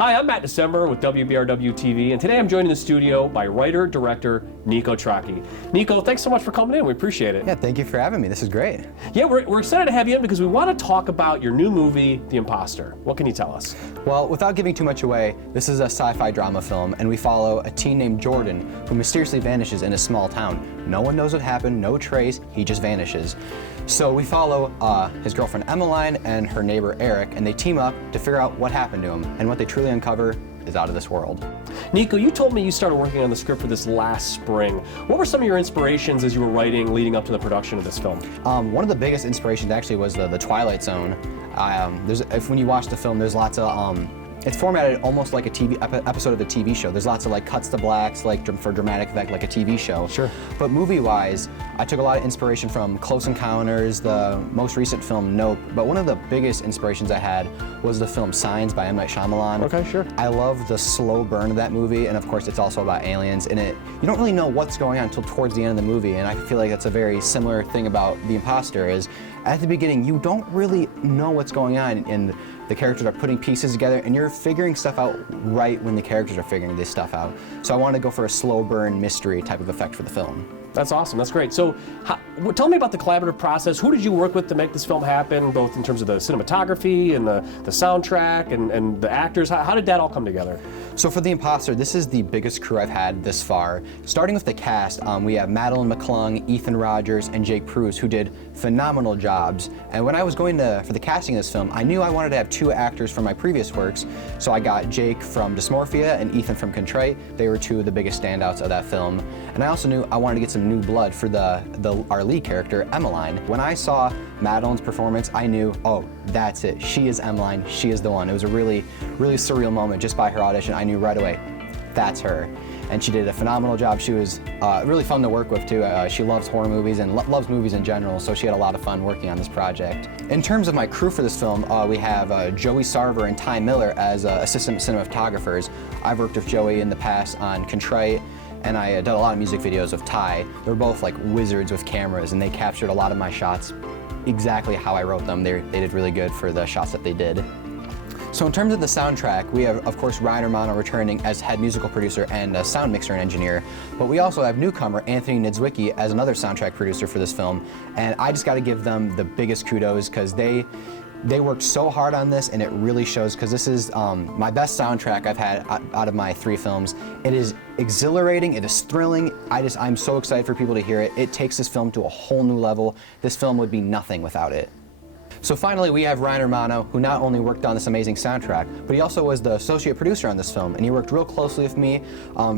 Hi, I'm Matt December with WBRW TV, and today I'm joined in the studio by writer-director Neko Trocki. Neko, thanks so much for coming in. We appreciate it. Yeah, thank you for having me. This is great. Yeah, we're excited to have you in because we want to talk about your new movie, The Imposter. What can you tell us? Well, without giving too much away, this is a sci-fi drama film, and we follow a teen named Jordan who mysteriously vanishes in a small town. No one knows what happened, no trace, he just vanishes. So we follow his girlfriend Emmeline and her neighbor Eric, and they team up to figure out what happened to him, and what they truly uncover is out of this world. Neko, you told me you started working on the script for this last spring. What were some of your inspirations as you were writing leading up to the production of this film? One of the biggest inspirations actually was the Twilight Zone. When you watch the film, there's lots of it's formatted almost like a TV episode of a TV show. There's lots of like cuts to blacks, like for dramatic effect, like a TV show. Sure. But movie-wise, I took a lot of inspiration from Close Encounters, the most recent film Nope. But one of the biggest inspirations I had was the film Signs by M. Night Shyamalan. Okay, sure. I love the slow burn of that movie, and of course, it's also about aliens. And you don't really know what's going on until towards the end of the movie. And I feel like that's a very similar thing about The Imposter. Is at the beginning, you don't really know what's going on, and the characters are putting pieces together, and you're figuring stuff out right when the characters are figuring this stuff out. So I wanted to go for a slow burn mystery type of effect for the film. That's awesome. That's great. So tell me about the collaborative process. Who did you work with to make this film happen, both in terms of the cinematography and the soundtrack and the actors? How did that all come together? So for The Imposter, this is the biggest crew I've had this far. Starting with the cast, we have Madeline McClung, Ethan Rogers, and Jake Pruse, who did phenomenal jobs. And when I was going for the casting of this film, I knew I wanted to have two actors from my previous works. So I got Jake from Dysmorphia and Ethan from Contrite. They were two of the biggest standouts of that film. And I also knew I wanted to get some new blood for our lead character, Emmeline. When I saw Madeline's performance, I knew, oh, that's it. She is Emmeline. She is the one. It was a really, really surreal moment. Just by her audition, I knew right away, that's her. And she did a phenomenal job. She was really fun to work with too. She loves horror movies and loves movies in general, so she had a lot of fun working on this project. In terms of my crew for this film, we have Joey Sarver and Ty Miller as assistant cinematographers. I've worked with Joey in the past on Contrite, and I did a lot of music videos with Ty. They were both like wizards with cameras, and they captured a lot of my shots exactly how I wrote them. They did really good for the shots that they did. So in terms of the soundtrack, we have, of course, Ryan Romano returning as head musical producer and sound mixer and engineer, but we also have newcomer Anthony Niedzwiecki as another soundtrack producer for this film, and I just got to give them the biggest kudos because they worked so hard on this, and it really shows, because this is my best soundtrack I've had out of my 3 films. It is exhilarating, it is thrilling. I'm so excited for people to hear it. It takes this film to a whole new level. This film would be nothing without it. So finally, we have Ryan Romano, who not only worked on this amazing soundtrack, but he also was the associate producer on this film, and he worked real closely with me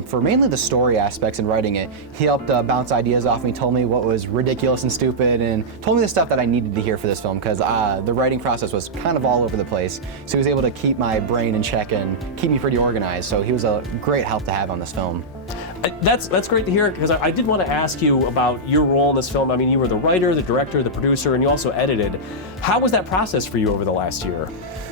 for mainly the story aspects and writing it. He helped bounce ideas off me, told me what was ridiculous and stupid, and told me the stuff that I needed to hear for this film, because the writing process was kind of all over the place. So he was able to keep my brain in check and keep me pretty organized, so he was a great help to have on this film. That's great to hear, because I did want to ask you about your role in this film. I mean, you were the writer, the director, the producer, and you also edited. How was that process for you over the last year?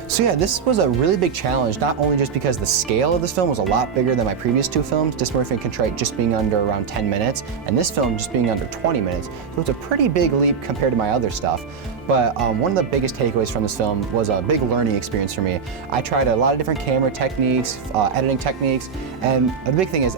So yeah, this was a really big challenge, not only just because the scale of this film was a lot bigger than my previous 2 films, Dysmorphia and Contrite just being under around 10 minutes, and this film just being under 20 minutes. So it's a pretty big leap compared to my other stuff. But one of the biggest takeaways from this film was a big learning experience for me. I tried a lot of different camera techniques, editing techniques, and the big thing is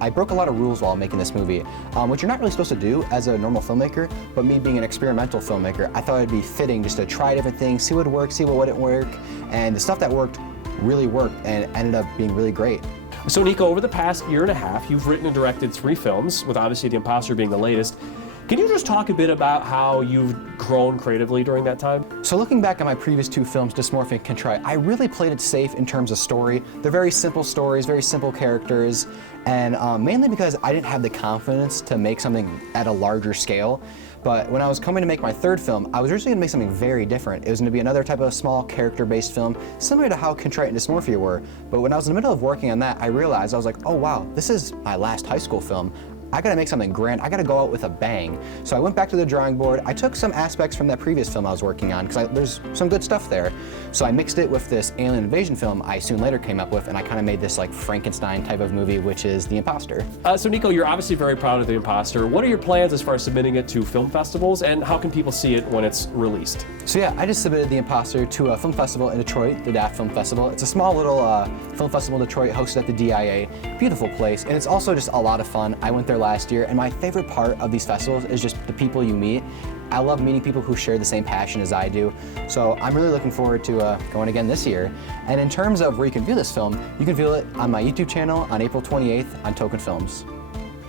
I broke a lot of rules while making this movie, which you're not really supposed to do as a normal filmmaker, but me being an experimental filmmaker, I thought it'd be fitting just to try different things, see what would work, see what wouldn't work, and the stuff that worked really worked and ended up being really great. So Neko, over the past year and a half, you've written and directed 3 films, with obviously The Imposter being the latest. Can you just talk a bit about how you've grown creatively during that time? So looking back at my previous 2 films, Dysmorphia and Contrite, I really played it safe in terms of story. They're very simple stories, very simple characters, and mainly because I didn't have the confidence to make something at a larger scale. But when I was coming to make my 3rd film, I was originally going to make something very different. It was going to be another type of small character-based film, similar to how Contrite and Dysmorphia were. But when I was in the middle of working on that, I realized, I was like, oh wow, this is my last high school film. I gotta make something grand, I gotta go out with a bang. So I went back to the drawing board, I took some aspects from that previous film I was working on, because there's some good stuff there. So I mixed it with this alien invasion film I soon later came up with, and I kind of made this like Frankenstein type of movie, which is The Imposter. So Neko, you're obviously very proud of The Imposter. What are your plans as far as submitting it to film festivals, and how can people see it when it's released? So yeah, I just submitted The Imposter to a film festival in Detroit, the DAF Film Festival. It's a small little film festival in Detroit hosted at the DIA. Beautiful place, and it's also just a lot of fun. I went there last year, and my favorite part of these festivals is just the people you meet. I love meeting people who share the same passion as I do, so I'm really looking forward to going again this year. And in terms of where you can view this film, you can view it on my YouTube channel on April 28th on Token Films.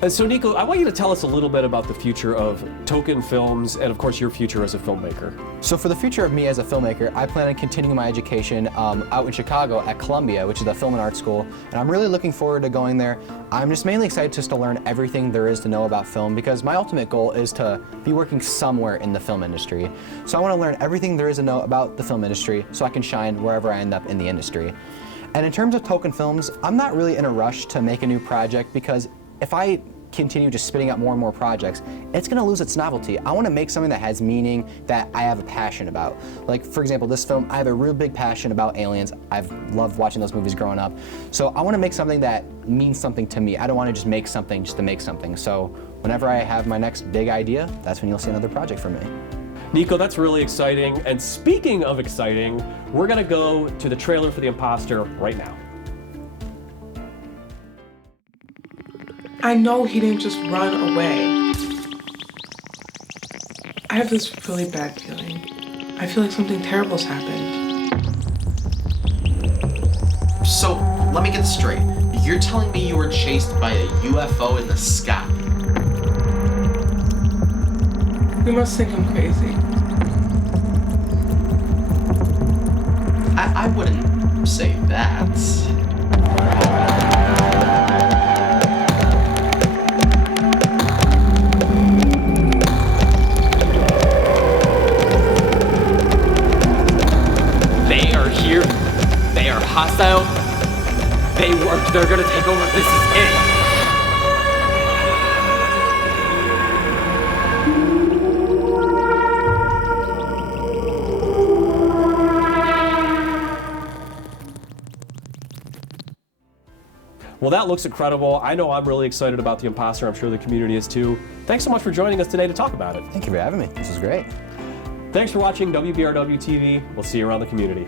And so Neko, I want you to tell us a little bit about the future of Token Films and of course your future as a filmmaker. So for the future of me as a filmmaker, I plan on continuing my education out in Chicago at Columbia, which is a film and art school, and I'm really looking forward to going there. I'm just mainly excited just to learn everything there is to know about film, because my ultimate goal is to be working somewhere in the film industry. So I want to learn everything there is to know about the film industry so I can shine wherever I end up in the industry. And in terms of Token Films, I'm not really in a rush to make a new project, because if I continue just spitting out more and more projects, it's going to lose its novelty. I want to make something that has meaning, that I have a passion about. Like, for example, this film, I have a real big passion about aliens. I've loved watching those movies growing up. So I want to make something that means something to me. I don't want to just make something just to make something. So whenever I have my next big idea, that's when you'll see another project from me. Neko, that's really exciting. And speaking of exciting, we're going to go to the trailer for The Imposter right now. I know he didn't just run away. I have this really bad feeling. I feel like something terrible's happened. So, let me get this straight. You're telling me you were chased by a UFO in the sky? You must think I'm crazy. I wouldn't say that. Here, they are hostile. They're gonna take over. This is it. Well, that looks incredible. I know I'm really excited about The Imposter. I'm sure the community is too. Thanks so much for joining us today to talk about it. Thank you for having me. This was great. Thanks for watching WBRW TV. We'll see you around the community.